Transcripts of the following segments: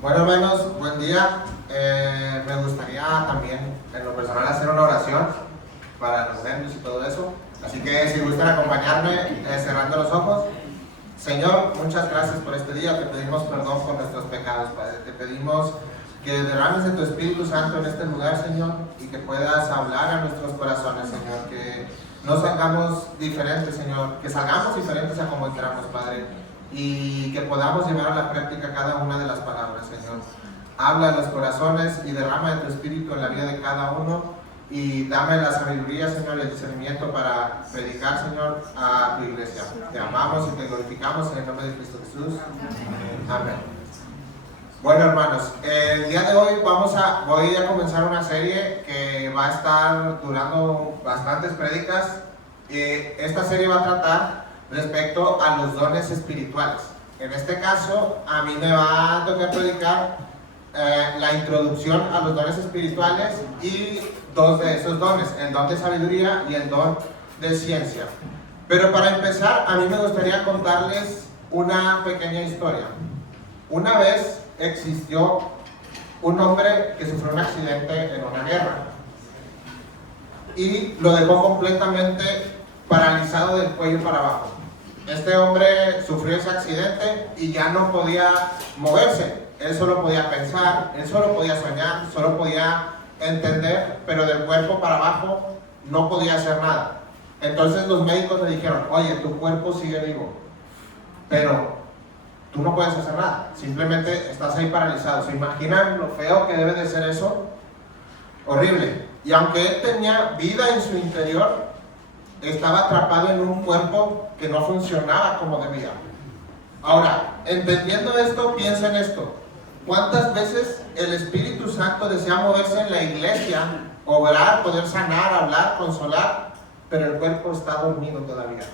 Bueno, hermanos, buen día. Me gustaría también, en lo personal, hacer una oración para los nervios y todo eso. Así que si gustan acompañarme, cerrando los ojos. Señor, muchas gracias por este día. Te pedimos perdón por nuestros pecados, Padre. Te pedimos que derrames de tu Espíritu Santo en este lugar, Señor, y que puedas hablar a nuestros corazones, Señor. Que no salgamos diferentes, Señor. Que salgamos diferentes a como entramos, Padre. Y que podamos llevar a la práctica cada una de las palabras, Señor. Habla a los corazones y derrama de tu Espíritu en la vida de cada uno. Y dame la sabiduría, Señor, y el discernimiento para predicar, Señor, a tu iglesia. Te amamos y te glorificamos en el nombre de Cristo Jesús. Amén. Bueno, hermanos, el día de hoy voy a comenzar una serie que va a estar durando bastantes prédicas. Esta serie va a tratar respecto a los dones espirituales. En este caso, a mí me va a tocar predicar la introducción a los dones espirituales y dos de esos dones, el don de sabiduría y el don de ciencia. Pero para empezar, a mí me gustaría contarles una pequeña historia. Una vez existió un hombre que sufrió un accidente en una guerra y lo dejó completamente paralizado del cuello para abajo. Este hombre sufrió ese accidente y ya no podía moverse. Él solo podía pensar, él solo podía soñar, solo podía entender, pero del cuerpo para abajo no podía hacer nada. Entonces los médicos le dijeron: oye, tu cuerpo sigue vivo, pero tú no puedes hacer nada, simplemente estás ahí paralizado. ¿Se imaginan lo feo que debe de ser eso? Horrible. Y aunque él tenía vida en su interior, estaba atrapado en un cuerpo que no funcionaba como debía. Ahora, entendiendo esto, piensa en esto. ¿Cuántas veces el Espíritu Santo desea moverse en la iglesia, obrar, poder sanar, hablar, consolar, pero el cuerpo está dormido todavía?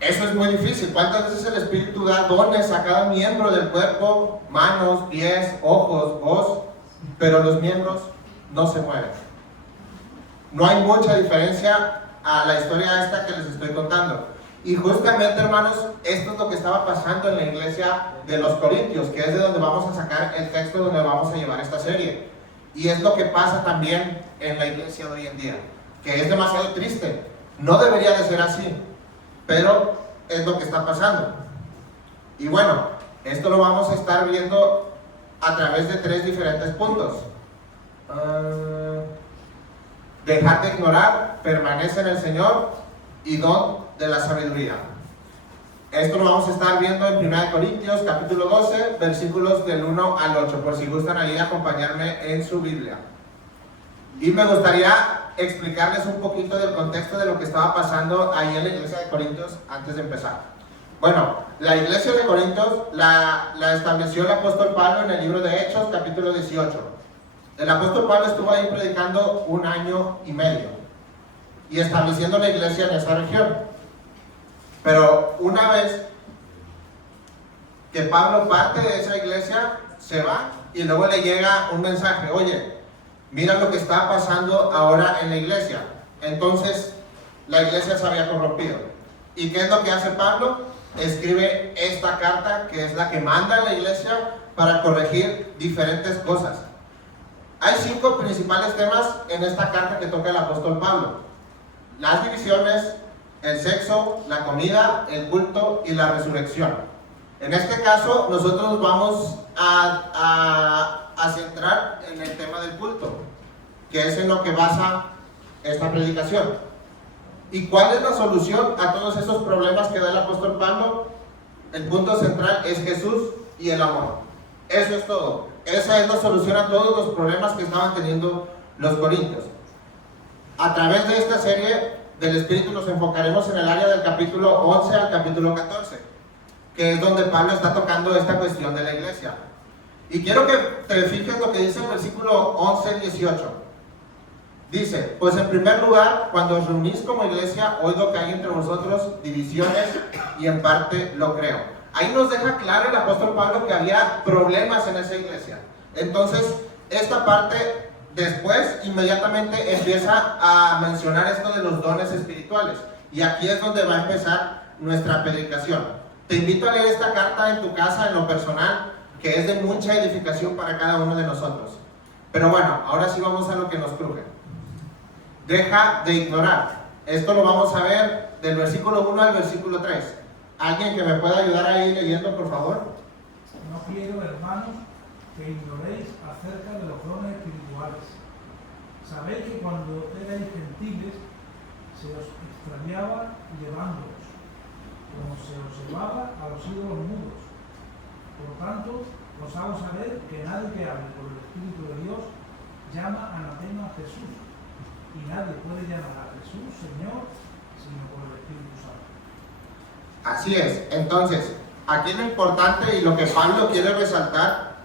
Eso es muy difícil. ¿Cuántas veces el Espíritu da dones a cada miembro del cuerpo? Manos, pies, ojos, voz, pero los miembros no se mueven. No hay mucha diferencia a la historia esta que les estoy contando. Y justamente, hermanos, esto es lo que estaba pasando en la iglesia de los Corintios, que es de donde vamos a sacar el texto donde vamos a llevar esta serie. Y es lo que pasa también en la iglesia de hoy en día, que es demasiado triste. No debería de ser así, pero es lo que está pasando. Y bueno, esto lo vamos a estar viendo a través de 3 diferentes puntos. Dejar de ignorar, permanece en el Señor y don de la sabiduría. Esto lo vamos a estar viendo en 1 Corintios capítulo 12, versículos del 1 al 8, por si gustan ahí acompañarme en su Biblia. Y me gustaría explicarles un poquito del contexto de lo que estaba pasando ahí en la iglesia de Corintios antes de empezar. Bueno, la iglesia de Corintios la estableció el apóstol Pablo en el libro de Hechos capítulo 18. El apóstol Pablo estuvo ahí predicando 1 año y medio y estableciendo la iglesia en esa región. Pero una vez que Pablo parte de esa iglesia, se va y luego le llega un mensaje: oye, mira lo que está pasando ahora en la iglesia. Entonces la iglesia se había corrompido. ¿Y qué es lo que hace Pablo? Escribe esta carta, que es la que manda a la iglesia para corregir diferentes cosas. Hay 5 principales temas en esta carta que toca el apóstol Pablo: las divisiones, el sexo, la comida, el culto y la resurrección. En este caso, nosotros nos vamos a centrar en el tema del culto, que es en lo que basa esta predicación. ¿Y cuál es la solución a todos esos problemas que da el apóstol Pablo? El punto central es Jesús y el amor. Eso es todo. Esa es la solución a todos los problemas que estaban teniendo los corintios. A través de esta serie del Espíritu nos enfocaremos en el área del capítulo 11 al capítulo 14, que es donde Pablo está tocando esta cuestión de la iglesia. Y quiero que te fijes lo que dice el versículo 11-18. Dice: pues en primer lugar, cuando os reunís como iglesia, oigo que hay entre vosotros divisiones, y en parte lo creo. Ahí nos deja claro el apóstol Pablo que había problemas en esa iglesia. Entonces, esta parte después inmediatamente empieza a mencionar esto de los dones espirituales. Y aquí es donde va a empezar nuestra predicación. Te invito a leer esta carta en tu casa, en lo personal, que es de mucha edificación para cada uno de nosotros. Pero bueno, ahora sí vamos a lo que nos cruje. Deja de ignorar. Esto lo vamos a ver del versículo 1 al versículo 3. ¿Alguien que me pueda ayudar ahí leyendo, por favor? No quiero, hermanos, que ignoréis acerca de los dones espirituales. Sabéis que cuando erais gentiles se os extraviaba llevándoos, como se os llevaba a los ídolos mudos. Por tanto, os hago saber que nadie que hable por el Espíritu de Dios llama anatema a Jesús, y nadie puede llamar a Jesús Señor sino por el Espíritu Santo. Así es. Entonces, aquí lo importante y lo que Pablo quiere resaltar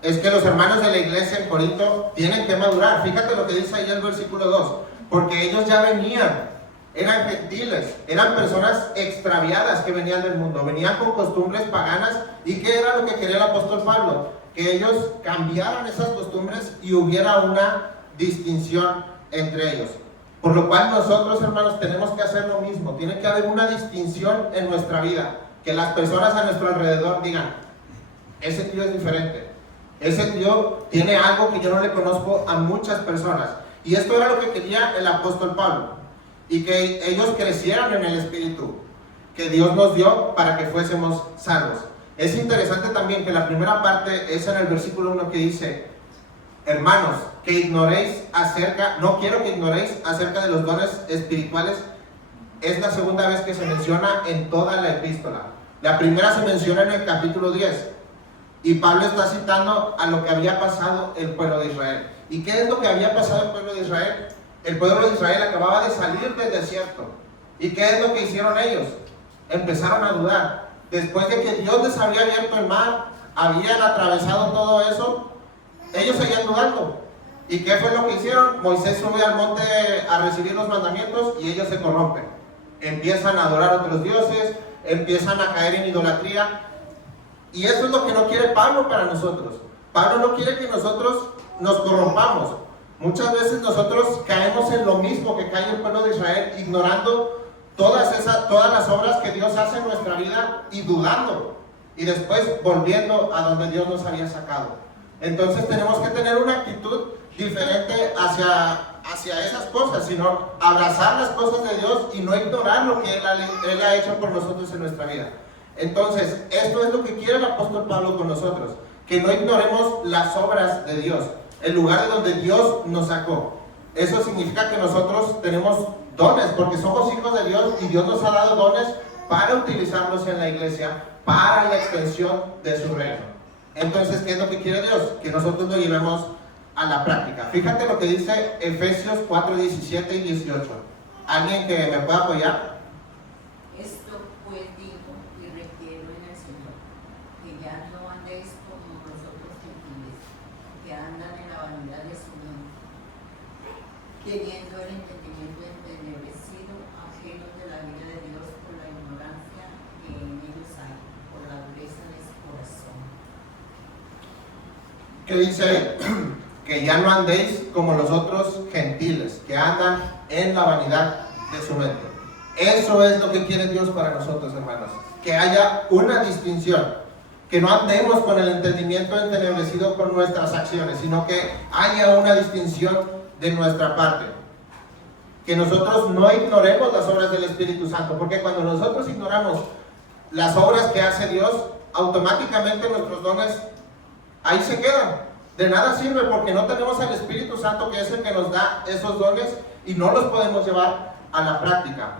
es que los hermanos de la iglesia en Corinto tienen que madurar. Fíjate lo que dice ahí el versículo 2, porque ellos ya venían, eran gentiles, eran personas extraviadas que venían del mundo, venían con costumbres paganas. ¿Y qué era lo que quería el apóstol Pablo? Que ellos cambiaran esas costumbres y hubiera una distinción entre ellos. Por lo cual nosotros, hermanos, tenemos que hacer lo mismo. Tiene que haber una distinción en nuestra vida, que las personas a nuestro alrededor digan: ese tío es diferente, ese tío tiene algo que yo no le conozco a muchas personas. Y esto era lo que quería el apóstol Pablo, y que ellos crecieran en el Espíritu que Dios nos dio para que fuésemos salvos. Es interesante también que la primera parte es en el versículo 1 que dice: hermanos, que ignoréis acerca, no quiero que ignoréis acerca de los dones espirituales. Es la segunda vez que se menciona en toda la epístola. La primera se menciona en el capítulo 10, y Pablo está citando a lo que había pasado el pueblo de Israel. ¿Y qué es lo que había pasado el pueblo de Israel? El pueblo de Israel acababa de salir del desierto. ¿Y qué es lo que hicieron ellos? Empezaron a dudar. Después de que Dios les había abierto el mar, habían atravesado todo eso, ellos seguían dudando. ¿Y qué fue lo que hicieron? Moisés sube al monte a recibir los mandamientos y ellos se corrompen. Empiezan a adorar a otros dioses, empiezan a caer en idolatría. Y eso es lo que no quiere Pablo para nosotros. Pablo no quiere que nosotros nos corrompamos. Muchas veces nosotros caemos en lo mismo que cae el pueblo de Israel, ignorando todas las obras que Dios hace en nuestra vida y dudando. Y después volviendo a donde Dios nos había sacado. Entonces tenemos que tener una actitud diferente hacia esas cosas, sino abrazar las cosas de Dios y no ignorar lo que Él ha hecho por nosotros en nuestra vida. Entonces, esto es lo que quiere el apóstol Pablo con nosotros, que no ignoremos las obras de Dios, el lugar de donde Dios nos sacó. Eso significa que nosotros tenemos dones, porque somos hijos de Dios y Dios nos ha dado dones para utilizarlos en la iglesia, para la extensión de su reino. Entonces, ¿qué es lo que quiere Dios? Que nosotros lo llevemos a la práctica. Fíjate lo que dice Efesios 4, 17 y 18. ¿Alguien que me pueda apoyar? Esto pues digo y requiero en el Señor, que ya no andéis como los otros gentiles, que andan en la vanidad de su mente, teniendo el entendimiento entenebrecido, ajenos de la vida de Dios por la ignorancia que en ellos hay, por la dureza de su corazón. Que dice que ya no andéis como los otros gentiles, que andan en la vanidad de su mente. Eso es lo que quiere Dios para nosotros, hermanos, que haya una distinción, que no andemos con el entendimiento entenebrecido con nuestras acciones, sino que haya una distinción de nuestra parte, que nosotros no ignoremos las obras del Espíritu Santo, porque cuando nosotros ignoramos las obras que hace Dios, automáticamente nuestros dones ahí se quedan. De nada sirve, porque no tenemos al Espíritu Santo, que es el que nos da esos dones, y no los podemos llevar a la práctica.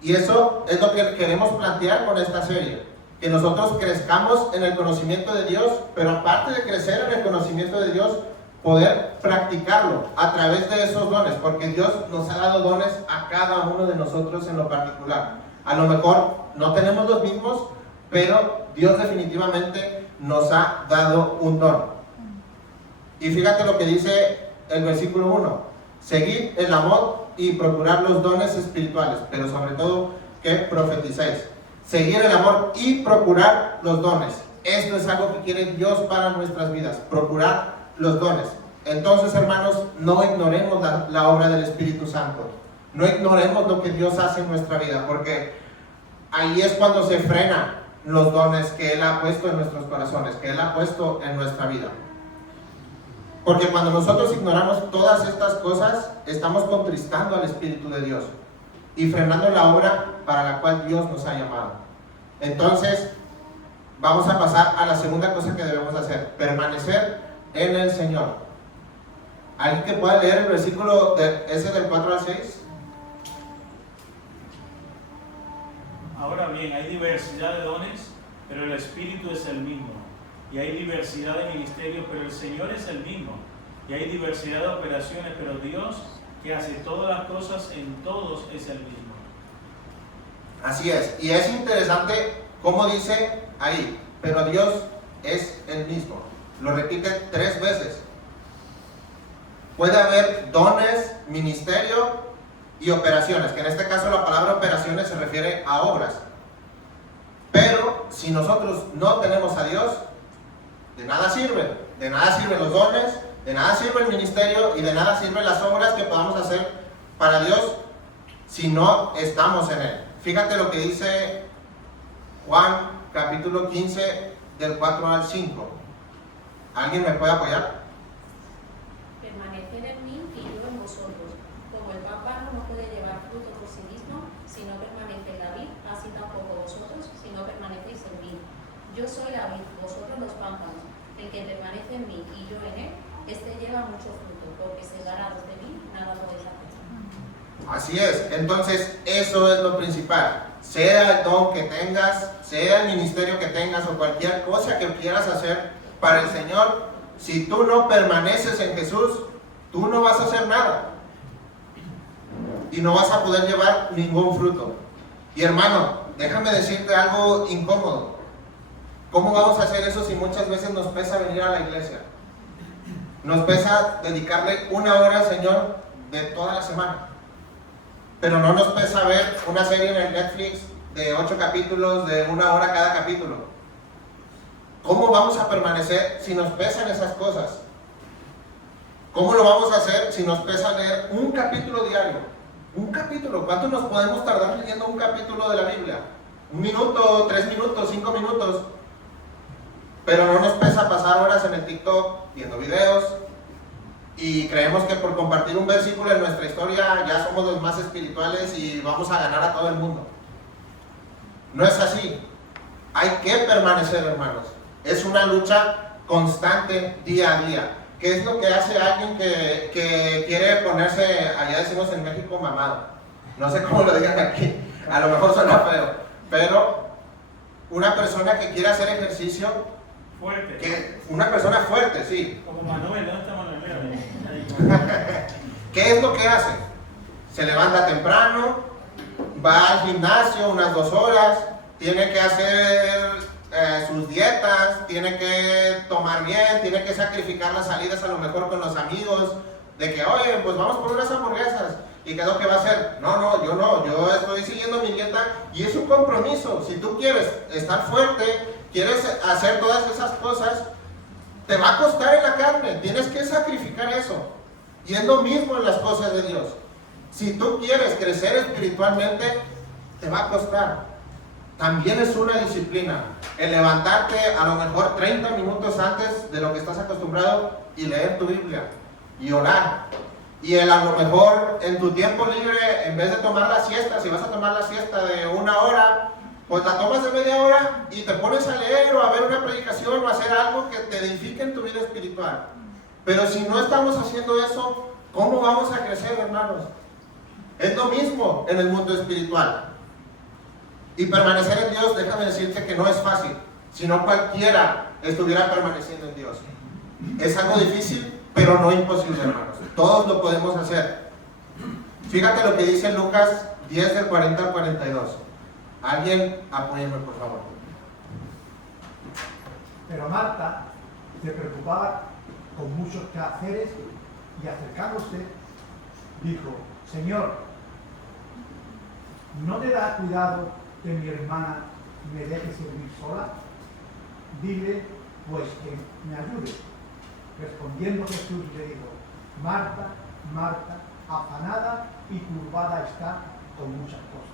Y eso es lo que queremos plantear con esta serie, que nosotros crezcamos en el conocimiento de Dios, pero aparte de crecer en el conocimiento de Dios, poder practicarlo a través de esos dones, porque Dios nos ha dado dones a cada uno de nosotros en lo particular. A lo mejor no tenemos los mismos, pero Dios definitivamente nos ha dado un don. Y fíjate lo que dice el versículo 1: seguid el amor y procurar los dones espirituales, pero sobre todo que profeticéis. Seguir el amor y procurar los dones. Esto es algo que quiere Dios para nuestras vidas, procurar los dones. Entonces, hermanos, no ignoremos la obra del Espíritu Santo. No ignoremos lo que Dios hace en nuestra vida, porque ahí es cuando se frenan los dones que Él ha puesto en nuestros corazones, que Él ha puesto en nuestra vida. Porque cuando nosotros ignoramos todas estas cosas, estamos contristando al Espíritu de Dios y frenando la obra para la cual Dios nos ha llamado. Entonces, vamos a pasar a la segunda cosa que debemos hacer: permanecer en el Señor. ¿Alguien que pueda leer el versículo ese del 4 al 6? Ahora bien, hay diversidad de dones, pero el Espíritu es el mismo. Y hay diversidad de ministerios, pero el Señor es el mismo. Y hay diversidad de operaciones, pero Dios, que hace todas las cosas en todos, es el mismo. Así es. Y es interesante cómo dice ahí, pero Dios es el mismo. Lo repite 3 veces. Puede haber dones, ministerio y operaciones, que en este caso la palabra operaciones se refiere a obras. Pero si nosotros no tenemos a Dios, de nada sirven los dones, de nada sirve el ministerio y de nada sirven las obras que podamos hacer para Dios si no estamos en Él. Fíjate lo que dice Juan capítulo 15 del 4 al 5. ¿Alguien me puede apoyar? Permaneced en mí y yo en vosotros. Como el pámpano no puede llevar fruto por sí mismo, si no permanece en la vid, así tampoco vosotros, si no permanecéis en mí. Yo soy la vid, vosotros los pámpanos. El que permanece en mí y yo en él, este lleva mucho fruto, porque separados de mí nada podéis hacer. Así es. Entonces, eso es lo principal. Sea el don que tengas, sea el ministerio que tengas o cualquier cosa que quieras hacer para el Señor, si tú no permaneces en Jesús, tú no vas a hacer nada y no vas a poder llevar ningún fruto. Y hermano, déjame decirte algo incómodo. ¿Cómo vamos a hacer eso si muchas veces nos pesa venir a la iglesia? Nos pesa dedicarle 1 hora al Señor de toda la semana, pero no nos pesa ver una serie en el Netflix de 8 capítulos, de 1 hora cada capítulo. ¿Cómo vamos a permanecer si nos pesan esas cosas? ¿Cómo lo vamos a hacer si nos pesa leer un capítulo diario? Un capítulo. ¿Cuánto nos podemos tardar leyendo un capítulo de la Biblia? 1 minuto, 3 minutos, 5 minutos. Pero no nos pesa pasar horas en el TikTok viendo videos y creemos que por compartir un versículo en nuestra historia ya somos los más espirituales y vamos a ganar a todo el mundo. No es así. Hay que permanecer, hermanos. Es una lucha constante día a día. ¿Qué es lo que hace alguien que quiere ponerse, allá decimos en México, mamado? No sé cómo lo digan aquí, a lo mejor suena feo, pero una persona que quiere hacer ejercicio, Fuerte. una persona fuerte, sí. Como Manuel, ¿dónde está Manuel? ¿Qué es lo que hace? Se levanta temprano, va al gimnasio unas 2 horas, tiene que hacer sus dietas, tiene que tomar bien, tiene que sacrificar las salidas a lo mejor con los amigos, de que, oye, pues vamos por unas hamburguesas. ¿Y qué es lo que va a hacer? No, yo estoy siguiendo mi dieta y es un compromiso. Si tú quieres estar fuerte, quieres hacer todas esas cosas, te va a costar en la carne, tienes que sacrificar eso. Y es lo mismo en las cosas de Dios. Si tú quieres crecer espiritualmente, te va a costar. También es una disciplina el levantarte a lo mejor 30 minutos antes de lo que estás acostumbrado y leer tu Biblia y orar. Y a lo mejor en tu tiempo libre, en vez de tomar la siesta, si vas a tomar la siesta de 1 hora, pues la tomas de media hora y te pones a leer o a ver una predicación o a hacer algo que te edifique en tu vida espiritual. Pero si no estamos haciendo eso, ¿cómo vamos a crecer, hermanos? Es lo mismo en el mundo espiritual. Y permanecer en Dios, déjame decirte que no es fácil. Si no, cualquiera estuviera permaneciendo en Dios. Es algo difícil, pero no imposible, hermanos. Todos lo podemos hacer. Fíjate lo que dice Lucas 10 del 40 al 42. Alguien apóyeme, por favor. Pero Marta se preocupaba con muchos quehaceres y acercándose dijo: Señor, ¿no te da cuidado que mi hermana me deje servir sola? Dile pues que me ayude. Respondiendo Jesús le dijo: Marta, Marta, afanada y turbada está con muchas cosas.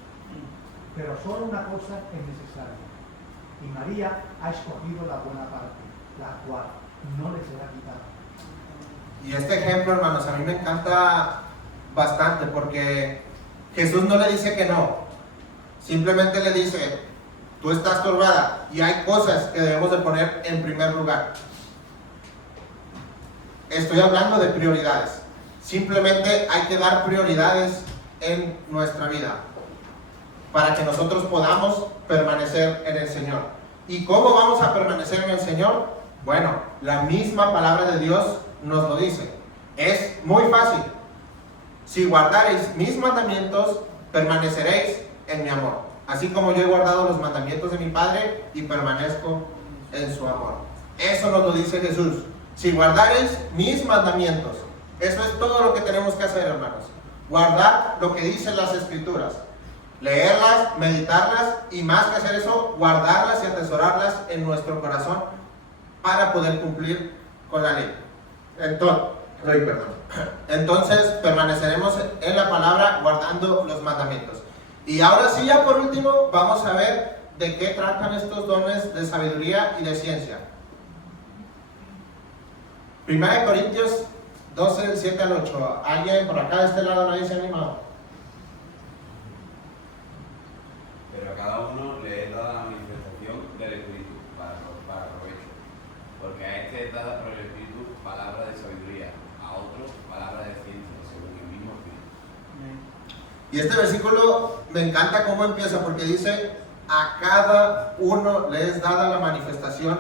pero solo una cosa es necesaria. Y María ha escogido la buena parte, la cual no le será quitada. Y este ejemplo, hermanos, a mí me encanta bastante porque Jesús no le dice que no. Simplemente le dice, tú estás turbada y hay cosas que debemos de poner en primer lugar. Estoy hablando de prioridades. Simplemente hay que dar prioridades en nuestra vida para que nosotros podamos permanecer en el Señor. ¿Y cómo vamos a permanecer en el Señor? Bueno, la misma palabra de Dios nos lo dice. Es muy fácil. Si guardareis mis mandamientos, permaneceréis en mi amor. Así como yo he guardado los mandamientos de mi Padre y permanezco en su amor. Eso nos lo dice Jesús. Si guardareis mis mandamientos. Eso es todo lo que tenemos que hacer, hermanos. Guardar lo que dicen las Escrituras. Leerlas, meditarlas y más que hacer eso, guardarlas y atesorarlas en nuestro corazón para poder cumplir con la ley. Entonces permaneceremos en la palabra guardando los mandamientos. Y ahora sí, ya por último, vamos a ver de qué tratan estos dones de sabiduría y de ciencia. 1 Corintios 12, del 7 al 8. ¿Alguien por acá de este lado nadie se ha animado? Pero a cada uno le es dada la manifestación del Espíritu para provecho. Porque a este es dada por el Espíritu palabra de sabiduría, a otro palabra de ciencia, según el mismo Espíritu. Y este versículo me encanta cómo empieza, porque dice, a cada uno le es dada la manifestación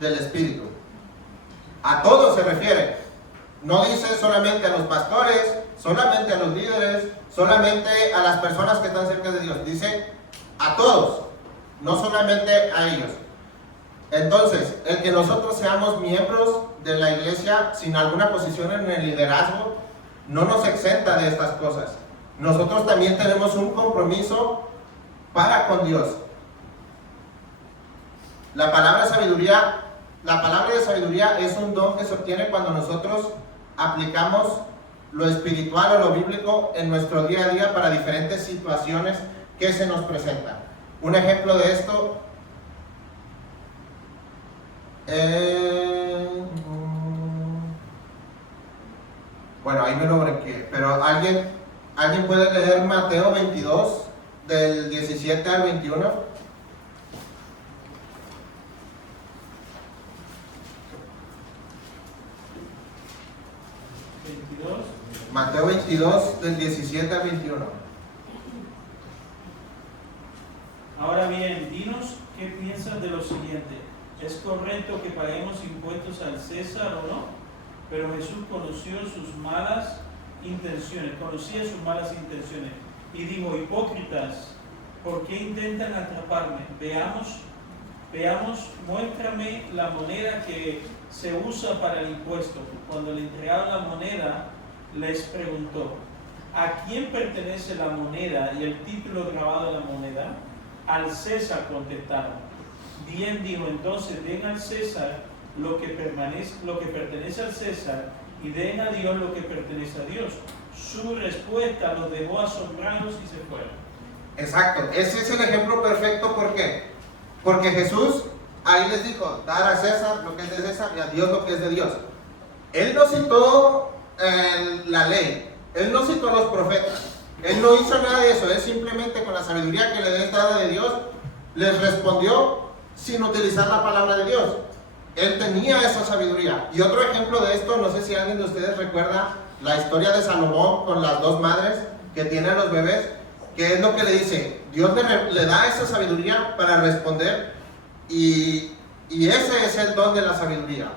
del Espíritu. A todos se refiere. No dice solamente a los pastores, solamente a los líderes, solamente a las personas que están cerca de Dios. Dice a todos, no solamente a ellos. Entonces, el que nosotros seamos miembros de la iglesia sin alguna posición en el liderazgo, no nos exenta de estas cosas. Nosotros también tenemos un compromiso para con Dios. La palabra de sabiduría es un don que se obtiene cuando nosotros aplicamos lo espiritual o lo bíblico en nuestro día a día para diferentes situaciones que se nos presentan. Un ejemplo de esto bueno, ahí me lo brinqué, pero ¿alguien puede leer Mateo 22 del 17 al 21? Mateo 22 del 17 al 21. Ahora bien, dinos qué piensas de lo siguiente. ¿Es correcto que paguemos impuestos al César o no? Pero Jesús conocía sus malas intenciones y dijo, hipócritas, ¿por qué intentan atraparme? Veamos, muéstrame la moneda que se usa para el impuesto. Cuando le entregaron la moneda, les preguntó, ¿a quién pertenece la moneda y el título grabado en la moneda? Al César, contestaron. Bien, dijo, entonces den al César lo que pertenece al César y den a Dios lo que pertenece a Dios. Su respuesta los dejó asombrados y se fueron. Exacto, ese es el ejemplo perfecto. ¿Por qué? Porque Jesús ahí les dijo, dar a César lo que es de César y a Dios lo que es de Dios. Él no citó la ley, él no citó a los profetas, él no hizo nada de eso. Él simplemente con la sabiduría que le es dada de Dios les respondió sin utilizar la palabra de Dios. Él tenía esa sabiduría. Y otro ejemplo de esto, no sé si alguien de ustedes recuerda la historia de Salomón con las dos madres que tienen los bebés, que es lo que le dice, Dios le da esa sabiduría para responder, y ese es el don de la sabiduría.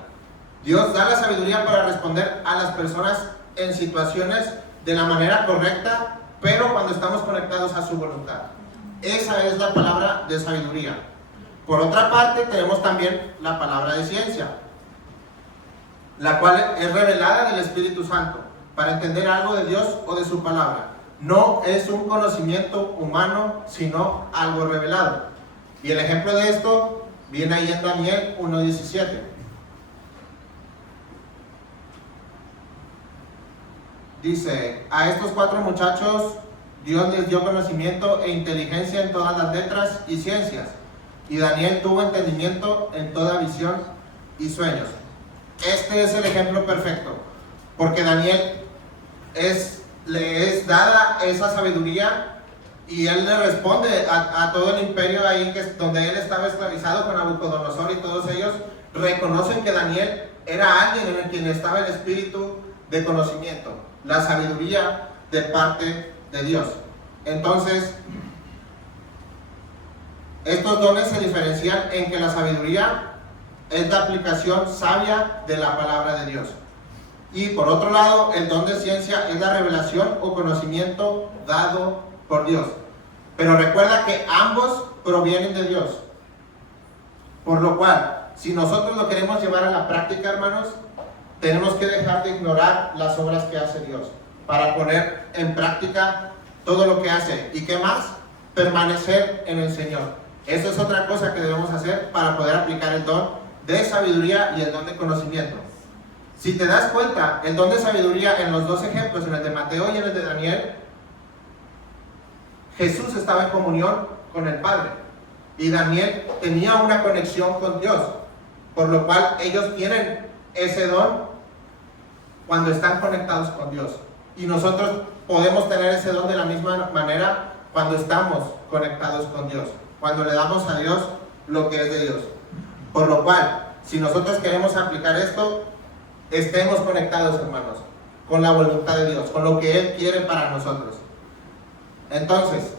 Dios da la sabiduría para responder a las personas en situaciones de la manera correcta, pero cuando estamos conectados a su voluntad. Esa es la palabra de sabiduría. Por otra parte, tenemos también la palabra de ciencia, la cual es revelada del Espíritu Santo para entender algo de Dios o de su palabra. No es un conocimiento humano, sino algo revelado. Y el ejemplo de esto viene ahí en Daniel 1:17. Dice, a estos 4 muchachos Dios les dio conocimiento e inteligencia en todas las letras y ciencias. Y Daniel tuvo entendimiento en toda visión y sueños. Este es el ejemplo perfecto, porque Daniel le es dada esa sabiduría y él le responde a todo el imperio ahí donde él estaba esclavizado con Nabucodonosor, y todos ellos reconocen que Daniel era alguien en el quien estaba el espíritu de conocimiento, la sabiduría de parte de Dios. Entonces, estos dones se diferencian en que la sabiduría es la aplicación sabia de la palabra de Dios. Y por otro lado, el don de ciencia es la revelación o conocimiento dado por Dios. Pero recuerda que ambos provienen de Dios. Por lo cual, si nosotros lo queremos llevar a la práctica, hermanos, tenemos que dejar de ignorar las obras que hace Dios para poner en práctica todo lo que hace. ¿Y qué más? Permanecer en el Señor. Eso es otra cosa que debemos hacer para poder aplicar el don de sabiduría y el don de conocimiento. Si te das cuenta, el don de sabiduría en los dos ejemplos, en el de Mateo y en el de Daniel, Jesús estaba en comunión con el Padre y Daniel tenía una conexión con Dios, por lo cual ellos tienen ese don cuando están conectados con Dios, y nosotros podemos tener ese don de la misma manera cuando estamos conectados con Dios, cuando le damos a Dios lo que es de Dios. Por lo cual, si nosotros queremos aplicar esto, estemos conectados, hermanos, con la voluntad de Dios, con lo que Él quiere para nosotros. Entonces,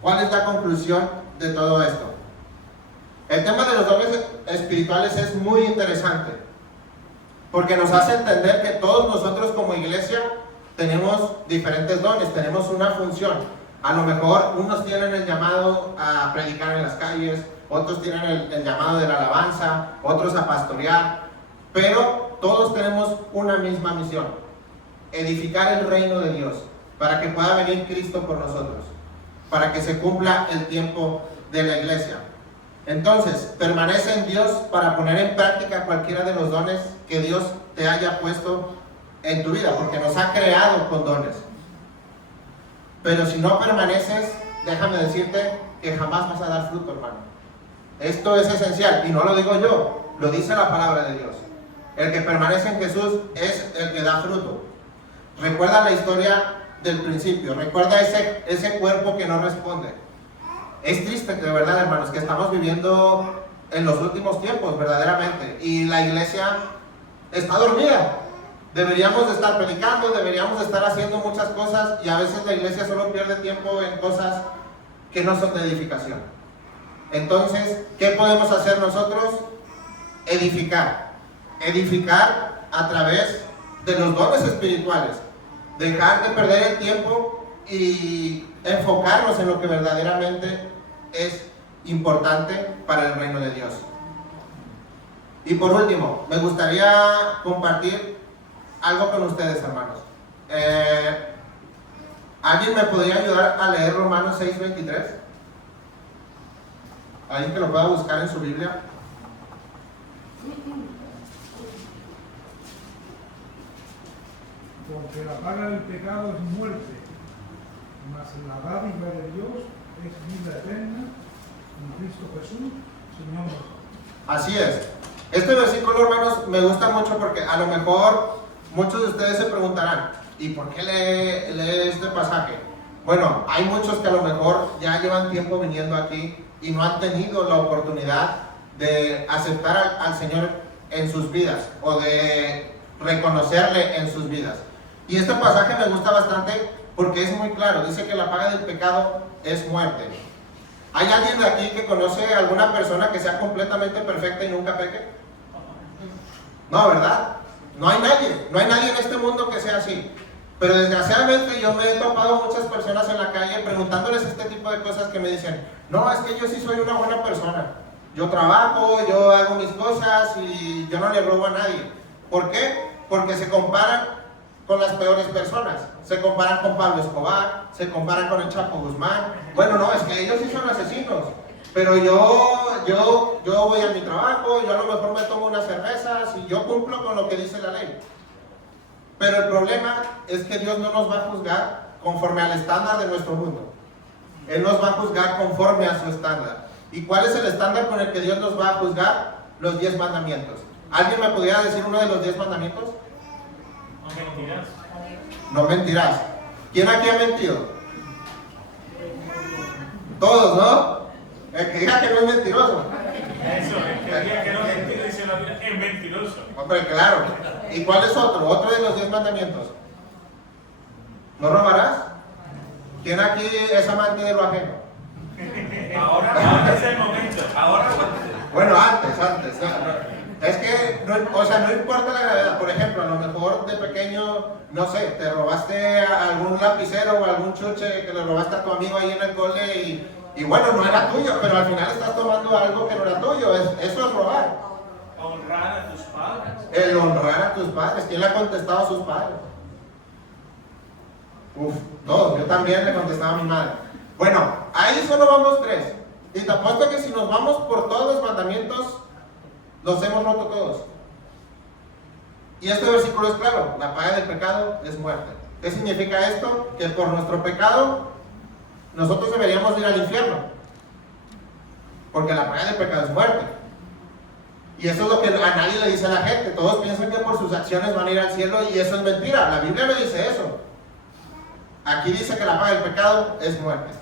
¿cuál es la conclusión de todo esto? El tema de los dones espirituales es muy interesante, porque nos hace entender que todos nosotros como iglesia tenemos diferentes dones, tenemos una función. A lo mejor unos tienen el llamado a predicar en las calles, otros tienen el llamado de la alabanza, otros a pastorear, pero todos tenemos una misma misión: edificar el reino de Dios, para que pueda venir Cristo por nosotros, para que se cumpla el tiempo de la iglesia. Entonces, permanece en Dios para poner en práctica cualquiera de los dones que Dios te haya puesto en tu vida, porque nos ha creado con dones. Pero si no permaneces, déjame decirte que jamás vas a dar fruto, hermano. Esto es esencial, y no lo digo yo, lo dice la palabra de Dios. El que permanece en Jesús es el que da fruto. Recuerda la historia del principio, recuerda ese cuerpo que no responde. Es triste, de verdad, hermanos, que estamos viviendo en los últimos tiempos, verdaderamente, y la iglesia está dormida. Deberíamos de estar predicando, deberíamos de estar haciendo muchas cosas, y a veces la iglesia solo pierde tiempo en cosas que no son de edificación. Entonces, ¿qué podemos hacer nosotros? Edificar a través de los dones espirituales, dejar de perder el tiempo y enfocarnos en lo que verdaderamente es importante para el reino de Dios. Y por último, me gustaría compartir algo con ustedes, hermanos. ¿Alguien me podría ayudar a leer Romanos 6:23? ¿Alguien que lo pueda buscar en su Biblia? Porque la paga del pecado es muerte, mas la dádiva de Dios es vida eterna en Cristo Jesús, Señor nuestro. Así es. Este versículo, hermanos, me gusta mucho porque a lo mejor muchos de ustedes se preguntarán, ¿y por qué lee este pasaje? Bueno, hay muchos que a lo mejor ya llevan tiempo viniendo aquí y no han tenido la oportunidad de aceptar al Señor en sus vidas o de reconocerle en sus vidas. Y este pasaje me gusta bastante porque es muy claro, dice que la paga del pecado es muerte. ¿Hay alguien de aquí que conoce a alguna persona que sea completamente perfecta y nunca peque? No, ¿verdad? No hay nadie en este mundo que sea así. Pero desgraciadamente yo me he topado muchas personas en la calle preguntándoles este tipo de cosas que me dicen, no, es que yo sí soy una buena persona. Yo trabajo, yo hago mis cosas y yo no le robo a nadie. ¿Por qué? Porque se comparan con las peores personas. Se comparan con Pablo Escobar, se comparan con el Chapo Guzmán. Bueno, no, es que ellos sí son asesinos. Pero yo voy a mi trabajo, yo a lo mejor me tomo unas cervezas y yo cumplo con lo que dice la ley. Pero el problema es que Dios no nos va a juzgar conforme al estándar de nuestro mundo. Él nos va a juzgar conforme a su estándar. ¿Y cuál es el estándar con el que Dios nos va a juzgar? Los 10 mandamientos. ¿Alguien me pudiera decir uno de los 10 mandamientos? No mentirás. No mentirás. ¿Quién aquí ha mentido? Todos, ¿no? El que diga que no es mentiroso. Eso, el que diga que no mentir, dice la Biblia, es mentiroso. Hombre, claro. ¿Y cuál es otro? Otro de los 10 mandamientos. ¿No robarás? ¿Quién aquí es amante de lo ajeno? Ahora es el momento. Ahora Bueno, antes. Es que, no importa la gravedad. Por ejemplo, a lo mejor de pequeño, no sé, te robaste algún lapicero o algún chuche que le robaste a tu amigo ahí en el cole y bueno, no era tuyo, pero al final estás tomando algo que no era tuyo. Eso es robar. honrar a tus padres. El honrar a tus padres. ¿Quién le ha contestado a sus padres? Todos. Yo también le contestaba a mi madre. Bueno, ahí solo vamos 3. Y te apuesto que si nos vamos por todos los mandamientos, los hemos roto todos. Y este versículo es claro: la paga del pecado es muerte. ¿Qué significa esto? Que por nuestro pecado nosotros deberíamos ir al infierno, porque la paga del pecado es muerte. Y eso es lo que a nadie le dice a la gente. Todos piensan que por sus acciones van a ir al cielo, y eso es mentira. La Biblia no dice eso. Aquí dice que la paga del pecado es muerte.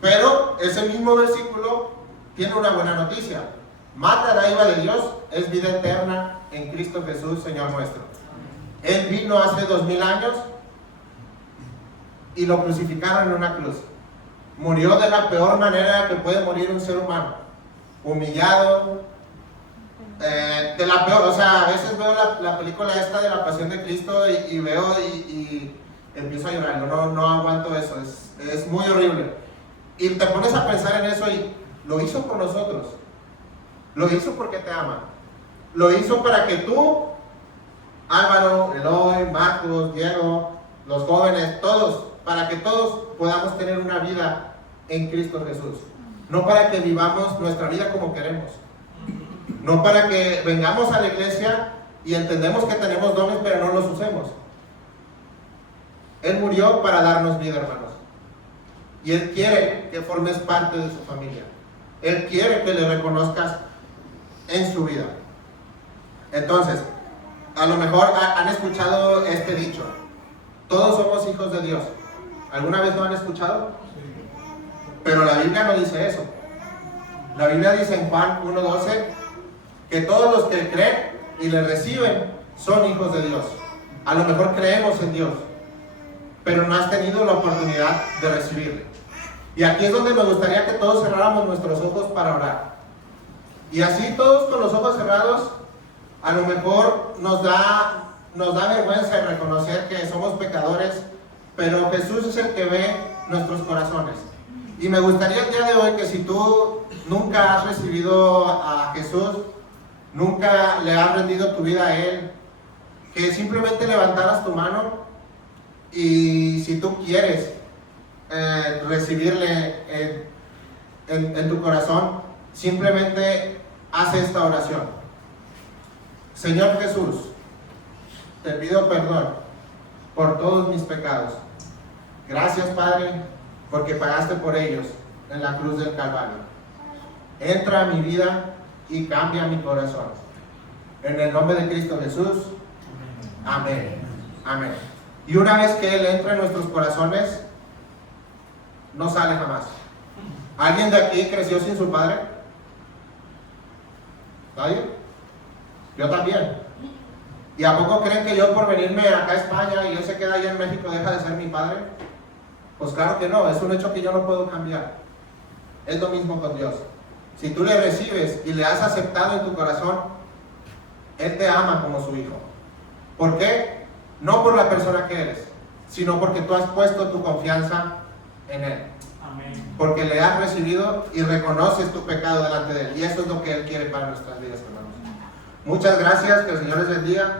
Pero ese mismo versículo tiene una buena noticia. Más la dádiva de Dios es vida eterna en Cristo Jesús, Señor nuestro. Él vino hace 2000 años y lo crucificaron en una cruz. Murió de la peor manera que puede morir un ser humano. Humillado. De la peor, o sea, a veces veo la película esta de la Pasión de Cristo y veo y empiezo a llorar. No aguanto eso. Es muy horrible. Y te pones a pensar en eso y lo hizo por nosotros. Lo hizo porque te ama. Lo hizo para que tú, Álvaro, Eloy, Marcos, Diego, los jóvenes, todos, para que todos podamos tener una vida en Cristo Jesús. No para que vivamos nuestra vida como queremos. No para que vengamos a la iglesia y entendemos que tenemos dones pero no los usemos. Él murió para darnos vida, hermanos. Y Él quiere que formes parte de su familia. Él quiere que le reconozcas en su vida. Entonces, a lo mejor han escuchado este dicho: todos somos hijos de Dios. ¿Alguna vez lo han escuchado? Pero la Biblia no dice eso. La Biblia dice en Juan 1:12 que todos los que creen y le reciben son hijos de Dios. A lo mejor creemos en Dios, pero no has tenido la oportunidad de recibirle. Y aquí es donde me gustaría que todos cerráramos nuestros ojos para orar. Y así, todos con los ojos cerrados, a lo mejor nos da vergüenza de reconocer que somos pecadores, pero Jesús es el que ve nuestros corazones. Y me gustaría el día de hoy que si tú nunca has recibido a Jesús, nunca le has rendido tu vida a Él, que simplemente levantaras tu mano y si tú quieres recibirle en tu corazón, simplemente haz esta oración. Señor Jesús, te pido perdón por todos mis pecados. Gracias, Padre, porque pagaste por ellos en la cruz del Calvario. Entra a mi vida y cambia mi corazón. En el nombre de Cristo Jesús. Amén. Amén. Y una vez que Él entra en nuestros corazones, no sale jamás. ¿Alguien de aquí creció sin su padre? ¿Nadie? Yo también. ¿Y a poco creen que yo por venirme acá a España y Él se queda allá en México deja de ser mi padre? Pues claro que no, es un hecho que yo no puedo cambiar. Es lo mismo con Dios. Si tú le recibes y le has aceptado en tu corazón, Él te ama como su hijo. ¿Por qué? No por la persona que eres, sino porque tú has puesto tu confianza en Él. Amén. Porque le has recibido y reconoces tu pecado delante de Él. Y eso es lo que Él quiere para nuestras vidas, hermanos. Muchas gracias, que el Señor les bendiga.